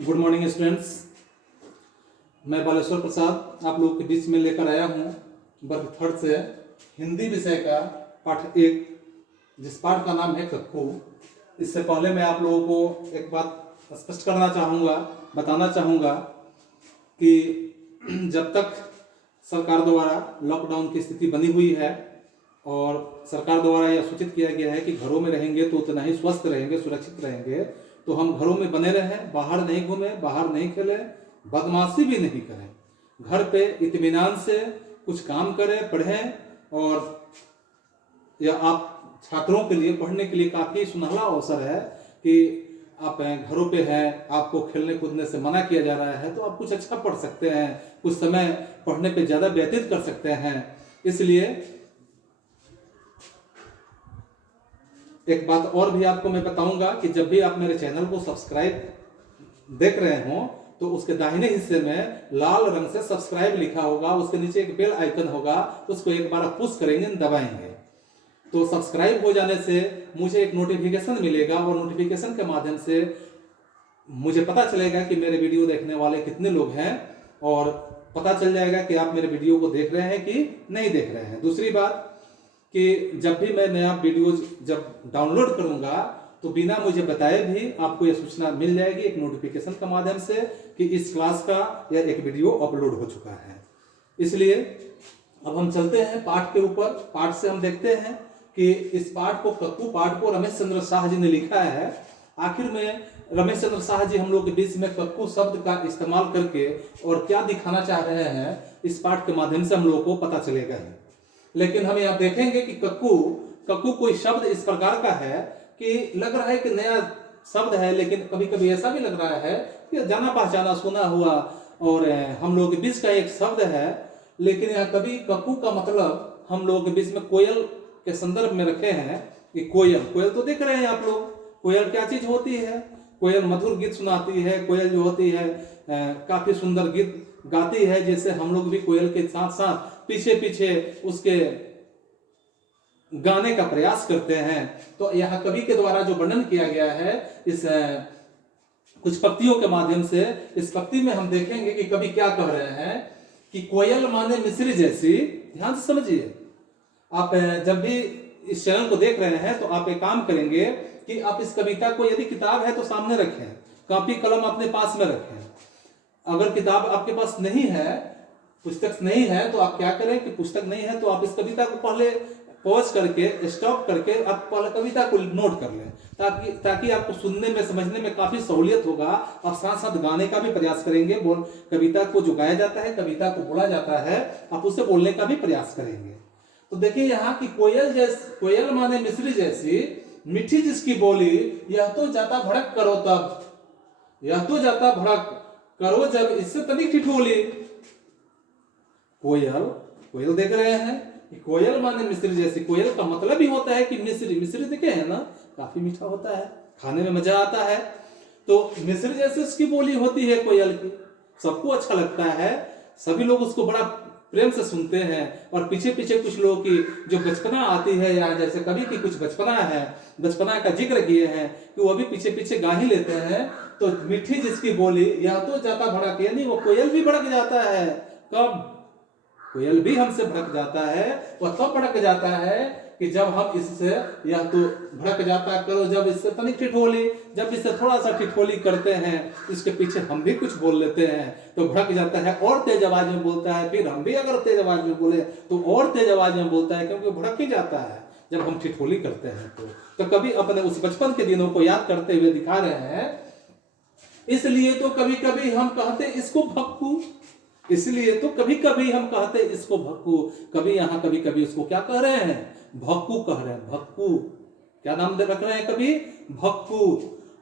Good morning students. मैं बालेश्वर प्रसाद आप लोगों के बीच में लेकर आया हूँ वर्ग थर्ड से हिंदी विषय का पाठ 1, जिस पाठ का नाम है कक्कू। इससे पहले मैं आप लोगों को एक बात स्पष्ट करना चाहूँगा, बताना चाहूँगा कि जब तक सरकार द्वारा लॉकडाउन की स्थिति बनी हुई है और सरकार द्वारा यह सूचित किया गया है कि घरों में रहेंगे तो उतना ही स्वस्थ रहेंगे, सुरक्षित रहेंगे, तो हम घरों में बने रहें, बाहर नहीं घूमें, बाहर नहीं खेलें, बदमाशी भी नहीं करें, घर पे इत्मीनान से कुछ काम करें, पढ़ें। और यह आप छात्रों के लिए पढ़ने के लिए काफ़ी सुनहरा अवसर है कि आप घरों पे हैं, आपको खेलने कूदने से मना किया जा रहा है, तो आप कुछ अच्छा पढ़ सकते हैं, कुछ समय पढ़ने पे ज़्यादा व्यतीत कर सकते हैं। इसलिए एक बात और भी आपको मैं बताऊंगा कि जब भी आप मेरे चैनल को सब्सक्राइब देख रहे हो तो उसके दाहिने हिस्से में लाल रंग से सब्सक्राइब लिखा होगा, उसके नीचे एक बेल आइकन होगा, उसको एक बार पुश करेंगे, दबाएंगे तो सब्सक्राइब हो जाने से मुझे एक नोटिफिकेशन मिलेगा और नोटिफिकेशन के माध्यम से मुझे पता चलेगा कि मेरे वीडियो देखने वाले कितने लोग हैं और पता चल जाएगा कि आप मेरे वीडियो को देख रहे हैं कि नहीं देख रहे हैं। दूसरी बात कि जब भी मैं नया वीडियो जब डाउनलोड करूंगा तो बिना मुझे बताए भी आपको यह सूचना मिल जाएगी एक नोटिफिकेशन के माध्यम से कि इस क्लास का यह एक वीडियो अपलोड हो चुका है। इसलिए अब हम चलते हैं पाठ के ऊपर। पाठ से हम देखते हैं कि इस पाठ को कक्कू पाठ को रमेश चंद्र शाह जी ने लिखा है। आखिर में रमेश चंद्र शाह जी हम लोग के बीच में कक्कू शब्द का इस्तेमाल करके और क्या दिखाना चाह रहे हैं इस पाठ के माध्यम से हम लोगों को पता चलेगा ही। लेकिन हम यहाँ देखेंगे कि कक्कू कक्कू कोई शब्द इस प्रकार का है कि लग रहा है कि नया शब्द है, लेकिन कभी कभी ऐसा भी लग रहा है कि जाना पहचाना सुना हुआ और हम लोगों के बीच का एक शब्द है। लेकिन यहाँ कभी कक्कू का मतलब हम लोगों के बीच में कोयल के संदर्भ में रखे हैं कि कोयल कोयल तो देख रहे हैं आप लोग, कोयल क्या चीज होती है? कोयल मधुर गीत सुनाती है, कोयल जो होती है काफी सुंदर गीत गाती है। जैसे हम लोग भी कोयल के साथ साथ पीछे पीछे उसके गाने का प्रयास करते हैं। तो यहाँ कवि के द्वारा जो वर्णन किया गया है इस कुछ पंक्तियों के माध्यम से, इस पंक्ति में हम देखेंगे कि कवि क्या कह रहे हैं कि कोयल माने मिस्री जैसी। ध्यान से समझिए, आप जब भी इस चैनल को देख रहे हैं तो आप एक काम करेंगे कि आप इस कविता को, यदि किताब है तो सामने रखें, कॉपी कलम अपने पास में रखें। अगर किताब आपके पास नहीं है, पुस्तक नहीं है, तो आप क्या करें कि पुस्तक नहीं है तो आप इस कविता को पहले पॉज करके, स्टॉप करके आप पहले कविता को नोट कर लें, ताकि आपको सुनने में, समझने में काफी सहूलियत होगा। आप साथ साथ गाने का भी प्रयास करेंगे। कविता को जो गाया जाता है, कविता को बोला जाता है, आप उसे बोलने का भी प्रयास करेंगे। तो देखिए यहाँ की कोयल माने मिस्री जैसी, मीठी जिसकी बोली, यह तो जाता भड़क करो तब, यह तो जाता भड़क करो जब, इससे तनिक ठिठोली। कोयल देख रहे हैं कि कोयल माने मिस्री जैसी। कोयल का मतलब ही होता है कि मिस्री देखे हैं ना, काफी मीठा होता है, खाने में मजा आता है। तो मिस्री जैसे उसकी बोली होती है कोयल की, सबको अच्छा लगता है, सभी लोग उसको बड़ा प्रेम से सुनते हैं। और पीछे पीछे कुछ लोगों की जो बचपना आती है, या जैसे कवि की कुछ बचपना है, बचपना का जिक्र किए हैं कि वो भी पीछे पीछे गा ही लेते हैं। तो मीठी जिसकी बोली, यह तो जाता भड़क, यानी वो कोयल भी भड़क जाता है। कब? कोयल भी हमसे भड़क जाता है। वह तब भड़क जाता है कि जब हम इससे, यह तो भड़क जाता करो जब, इससे तनिक ठिठोली, जब इससे थोड़ा सा ठिठोली करते हैं, इसके पीछे हम भी कुछ बोल लेते हैं तो भड़क जाता है और तेज आवाज में बोलता है। फिर हम भी अगर तेज आवाज में बोले तो और तेज आवाज में बोलता है, क्योंकि भड़क ही जाता है जब हम ठिठोली करते हैं। तो कभी अपने उस बचपन के दिनों को याद करते हुए दिखा रहे हैं। इसलिए तो कभी कभी हम कहते इसको भक्कू, इसलिए तो कभी कभी हम कहते इसको भक्कू। कभी यहाँ कभी कभी उसको क्या कह रहे हैं? भक्कू कह रहे हैं। भक्कू क्या नाम दे रख रहे हैं? कभी भक्कू।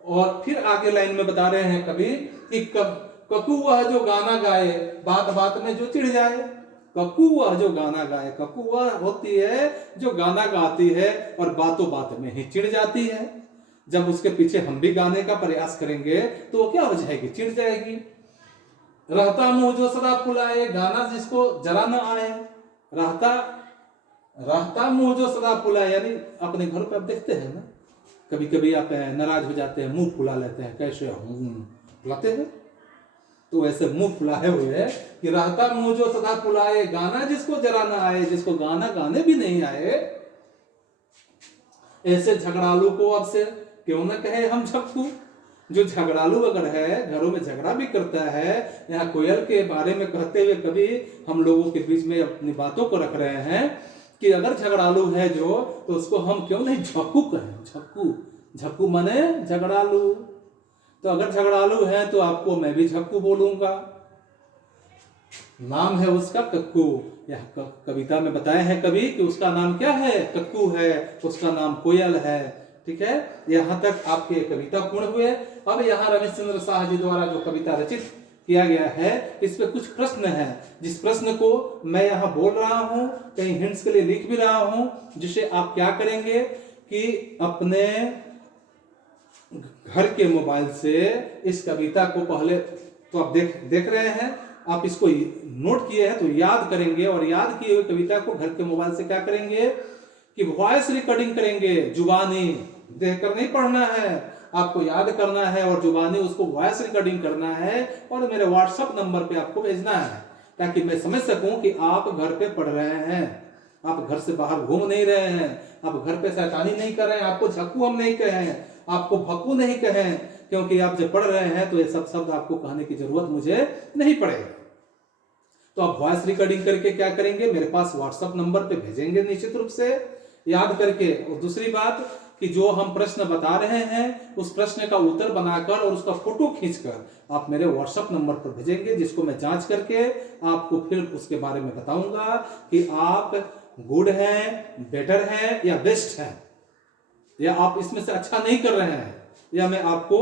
और फिर आगे लाइन में बता रहे हैं कभी कि कक्कू वह जो गाना गाए, बात बात में जो चिढ़ जाए। कक्कू वह जो गाना गाए, कक्कू वह होती है जो गाना गाती है और बातों बात में ही चिढ़ जाती है। जब उसके पीछे हम भी गाने का प्रयास करेंगे तो वो क्या हो जाएगी? चिढ़ जाएगी। रहता मुंह जो सदा फुलाए, गाना जिसको जरा न आए। रहता मुंह जो सदा फुलाए, यानी अपने घर पे आप देखते हैं ना, कभी कभी आप नाराज हो जाते हैं, मुंह फुला लेते हैं, कैसे हूं, फुलाते हैं। तो ऐसे मुंह फुलाए हुए कि रहता मुंह जो सदा फुलाए, गाना जिसको जरा ना आए, जिसको गाना गाने भी नहीं आए, ऐसे झगड़ालू को अब से क्यों ना कहे हम झक्कू। जो झगड़ालू अगर है, घरों में झगड़ा भी करता है, यहाँ कोयल के बारे में कहते हुए कभी हम लोगों के बीच में अपनी बातों को रख रहे हैं कि अगर झगड़ालू है जो, तो उसको हम क्यों नहीं झक्कू कहें। झक्कू, झक्कू माने झगड़ालू। तो अगर झगड़ालू है तो आपको मैं भी झक्कू बोलूंगा। नाम है उसका कक्कू। यह कविता में बताया है कवि कि उसका नाम क्या है, कक्कू है, उसका नाम कोयल है। ठीक है, यहां तक आपके कविता पूर्ण हुए। अब यहाँ रमेश चंद्र शाह जी द्वारा जो कविता रचित किया गया है, इस पे कुछ प्रश्न है, जिस प्रश्न को मैं यहाँ बोल रहा हूँ, कहीं हिंट्स के लिए लिख भी रहा हूँ, जिसे आप क्या करेंगे कि अपने घर के मोबाइल से इस कविता को पहले तो आप देख रहे हैं, आप इसको नोट किए हैं तो याद करेंगे, और याद किए हुए कविता को घर के मोबाइल से क्या करेंगे कि वॉइस रिकॉर्डिंग करेंगे। जुबानी देखकर नहीं पढ़ना है, आपको याद करना है और जुबानी उसको वॉइस रिकॉर्डिंग करना है और मेरे व्हाट्सएप नंबर पे आपको भेजना है, ताकि मैं समझ सकूं कि आप घर पे पढ़ रहे हैं, आप घर से बाहर घूम नहीं रहे हैं, आप घर पे शैतानी नहीं कर रहे हैं। आपको झक्कू हम नहीं कहें, आपको भक्कू नहीं कहें, क्योंकि आप जब पढ़ रहे हैं तो ये सब शब्द आपको कहने की जरूरत मुझे नहीं पड़ेगी। तो आप वॉइस रिकॉर्डिंग करके क्या करेंगे, मेरे पास व्हाट्सएप नंबर पे भेजेंगे निश्चित रूप से याद करके। और दूसरी बात कि जो हम प्रश्न बता रहे हैं उस प्रश्न का उत्तर बनाकर और उसका फोटो खींचकर आप मेरे व्हाट्सएप नंबर पर भेजेंगे, जिसको मैं जांच करके आपको फिर उसके बारे में बताऊंगा कि आप गुड हैं, बेटर हैं या बेस्ट हैं, या आप इसमें से अच्छा नहीं कर रहे हैं, या मैं आपको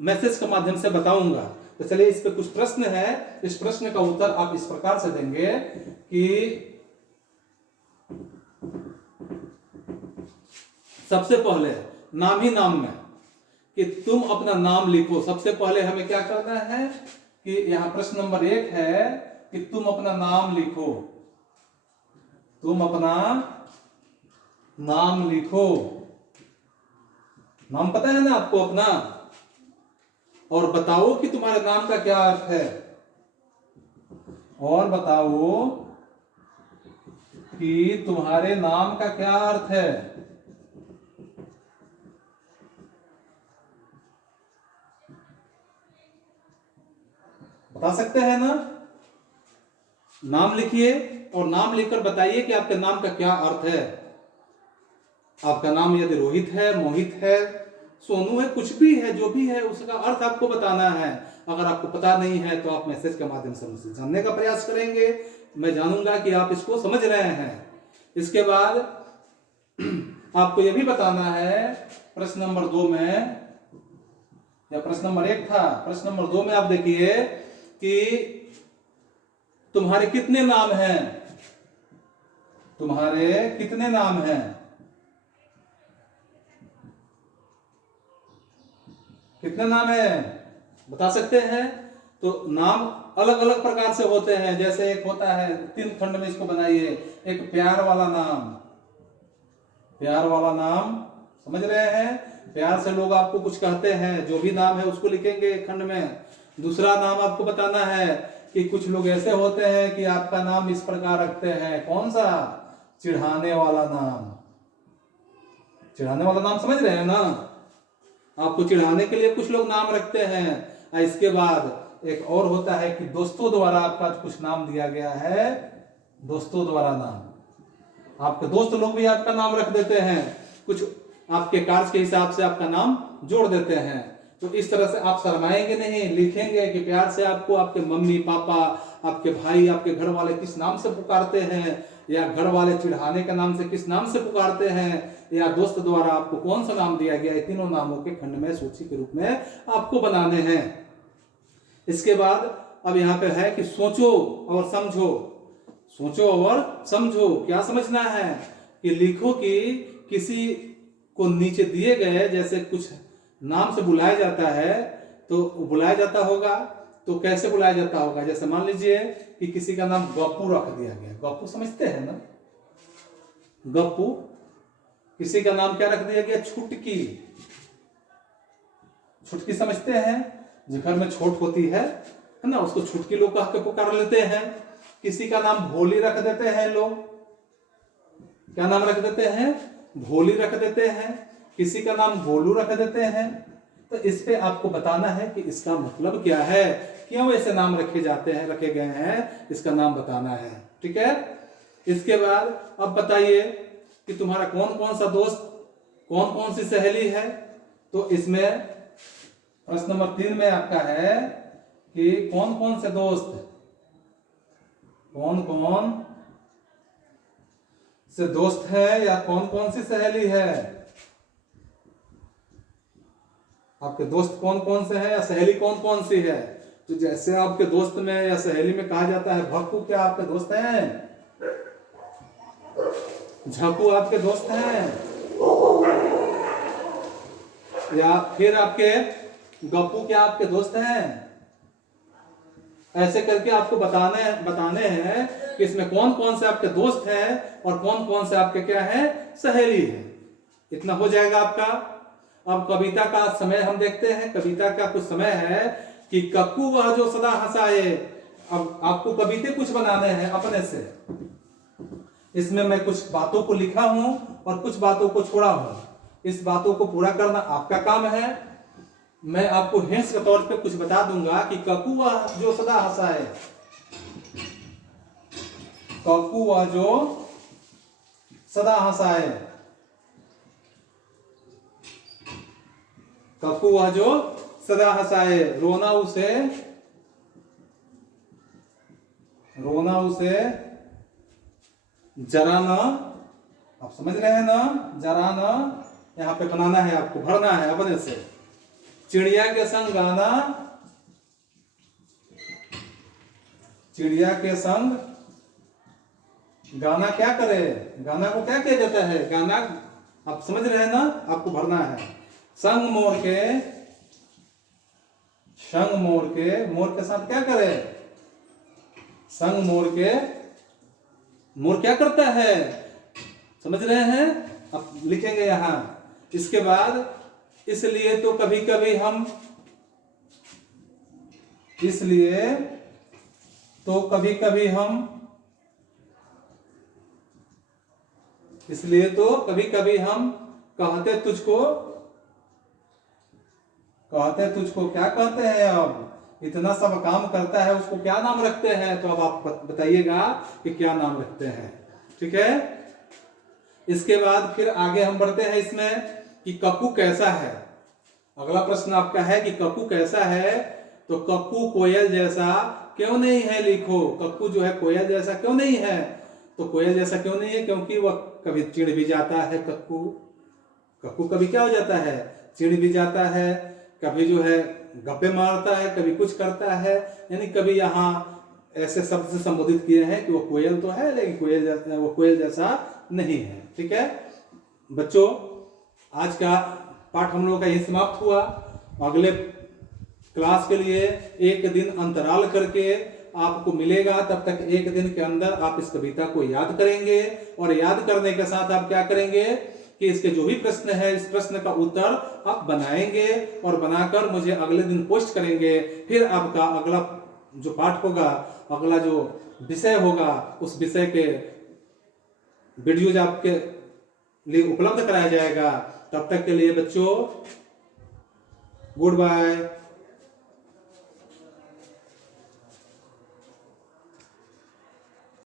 मैसेज के माध्यम से बताऊंगा। तो चलिए, इस पे कुछ प्रश्न है, इस प्रश्न का उत्तर आप इस प्रकार से देंगे कि सबसे पहले नाम ही नाम में कि तुम अपना नाम लिखो। सबसे पहले हमें क्या करना है कि यहां प्रश्न नंबर 1 है कि तुम अपना नाम लिखो, तुम अपना नाम लिखो। नाम पता है ना आपको अपना, और बताओ कि तुम्हारे नाम का क्या अर्थ है, और बताओ कि तुम्हारे नाम का क्या अर्थ है। बता सकते हैं ना? नाम लिखिए और नाम लिखकर बताइए कि आपके नाम का क्या अर्थ है। आपका नाम यदि रोहित है, मोहित है, सोनू है, कुछ भी है, जो भी है, उसका अर्थ आपको बताना है। अगर आपको पता नहीं है तो आप मैसेज के माध्यम से मुझसे जानने का प्रयास करेंगे, मैं जानूंगा कि आप इसको समझ रहे हैं। इसके बाद आपको यह भी बताना है प्रश्न नंबर 2 में, या प्रश्न नंबर 1 था, प्रश्न नंबर 2 में आप देखिए कि तुम्हारे कितने नाम हैं, तुम्हारे कितने नाम हैं, कितने नाम है बता सकते हैं। तो नाम अलग अलग प्रकार से होते हैं, जैसे एक होता है, 3 खंड में इसको बनाइए। एक प्यार वाला नाम, प्यार वाला नाम समझ रहे हैं, प्यार से लोग आपको कुछ कहते हैं, जो भी नाम है उसको लिखेंगे एक खंड में। दूसरा नाम आपको बताना है कि कुछ लोग ऐसे होते हैं कि आपका नाम इस प्रकार रखते हैं, कौन सा, चिढ़ाने वाला नाम। चिढ़ाने वाला नाम समझ रहे हैं ना, आपको चिढ़ाने के लिए कुछ लोग नाम रखते हैं। इसके बाद एक और होता है कि दोस्तों द्वारा आपका कुछ नाम दिया गया है, दोस्तों द्वारा नाम, आपके दोस्त लोग भी आपका नाम रख देते हैं, कुछ आपके कार्य के हिसाब से आपका नाम जोड़ देते हैं। तो इस तरह से आप शर्माएंगे नहीं, लिखेंगे कि प्यार से आपको आपके मम्मी पापा, आपके भाई, आपके घर वाले किस नाम से पुकारते हैं, या घर वाले चिढ़ाने के नाम से किस नाम से पुकारते हैं, या दोस्त द्वारा आपको कौन सा नाम दिया गया है। तीनों नामों के खंड में सूची के रूप में आपको बनाने हैं। इसके बाद अब यहाँ पे है कि सोचो और समझो। सोचो और समझो, क्या समझना है कि लिखो कि किसी को नीचे दिए गए जैसे कुछ नाम से बुलाया जाता है, तो बुलाया जाता होगा तो कैसे बुलाया जाता होगा। जैसे मान लीजिए कि किसी का नाम गप्पू रख दिया गया, गप्पू समझते हैं ना, गप्पू। किसी का नाम क्या रख दिया गया, छुटकी, छुटकी समझते हैं। जो घर में छोट होती है ना, उसको छुटकी लोग कह के पुकार लेते हैं। किसी का नाम भोली रख देते हैं लोग, क्या नाम रख देते हैं? भोली रख देते हैं। किसी का नाम गोलू रख देते हैं। तो इस पे आपको बताना है कि इसका मतलब क्या है, क्यों ऐसे नाम रखे जाते हैं, रखे गए हैं, इसका नाम बताना है। ठीक है। इसके बाद अब बताइए कि तुम्हारा कौन कौन सा दोस्त, कौन कौन सी सहेली है। तो इसमें प्रश्न नंबर 3 में आपका है कि कौन कौन से दोस्त, कौन कौन से दोस्त है या कौन कौन सी सहेली है। आपके दोस्त कौन कौन से हैं या सहेली कौन कौन सी है। तो जैसे आपके दोस्त में या सहेली में कहा जाता है भक्कू, क्या आपके दोस्त हैं? झक्कू आपके दोस्त हैं? या फिर आपके गप्पू क्या आपके दोस्त हैं? ऐसे करके आपको बताने हैं कि इसमें कौन कौन से आपके दोस्त हैं और कौन कौन से आपके क्या है, सहेली है। इतना हो जाएगा आपका। अब कविता का समय हम देखते हैं। कविता का कुछ समय है कि कक्कू वह जो सदा हंसाए। अब आपको कविते कुछ बनाने हैं अपने से। इसमें मैं कुछ बातों को लिखा हूं और कुछ बातों को छोड़ा हूं। इस बातों को पूरा करना आपका काम है। मैं आपको हिंट्स के तौर पे कुछ बता दूंगा कि कक्कू वह जो सदा हंसाए, कक्कू वह जो सदा हंसाए, कक्कू वह जो सदा हंसाए, रोना उसे जरा न, आप समझ रहे हैं ना, जरा न यहां पे बनाना है, आपको भरना है अपने से। चिड़िया के संग गाना, चिड़िया के संग गाना क्या करे, गाना को क्या किया जाता है, गाना आप समझ रहे हैं ना, आपको भरना है। संग मोर के, मोर के साथ क्या करे, संग मोर के, मोर क्या करता है, समझ रहे हैं, अब लिखेंगे यहां। इसके बाद इसलिए तो कभी कभी हम, इसलिए तो कभी कभी हम, इसलिए तो कभी कभी हम कहते तुझको क्या कहते हैं। अब इतना सब काम करता है, उसको क्या नाम रखते हैं, तो अब आप बताइएगा कि क्या नाम रखते हैं। ठीक है। इसके बाद फिर आगे हम बढ़ते हैं इसमें कि कक्कू कैसा है। अगला प्रश्न आपका है कि कक्कू कैसा है। तो कक्कू कोयल जैसा क्यों नहीं है, लिखो। कक्कू जो है कोयल जैसा क्यों नहीं है। तो कोयल जैसा क्यों नहीं है, क्योंकि वह कभी चिढ़ भी जाता है। कक्कू कभी क्या हो जाता है, चिढ़ भी जाता है, कभी जो है गप्पे मारता है, कभी कुछ करता है। यानी कभी यहाँ ऐसे शब्द से संबोधित किए हैं कि वो कोयल तो है लेकिन वो कोयल जैसा नहीं है। ठीक है बच्चों, आज का पाठ हम लोगों का यही समाप्त हुआ। अगले क्लास के लिए एक दिन अंतराल करके आपको मिलेगा। तब तक एक दिन के अंदर आप इस कविता को याद करेंगे और याद करने के साथ आप क्या करेंगे कि इसके जो भी प्रश्न है, इस प्रश्न का उत्तर आप बनाएंगे और बनाकर मुझे अगले दिन पोस्ट करेंगे। फिर आपका अगला जो पाठ होगा, अगला जो विषय होगा, उस विषय के वीडियोज आपके लिए उपलब्ध कराया जाएगा। तब तक के लिए बच्चों गुड बाय।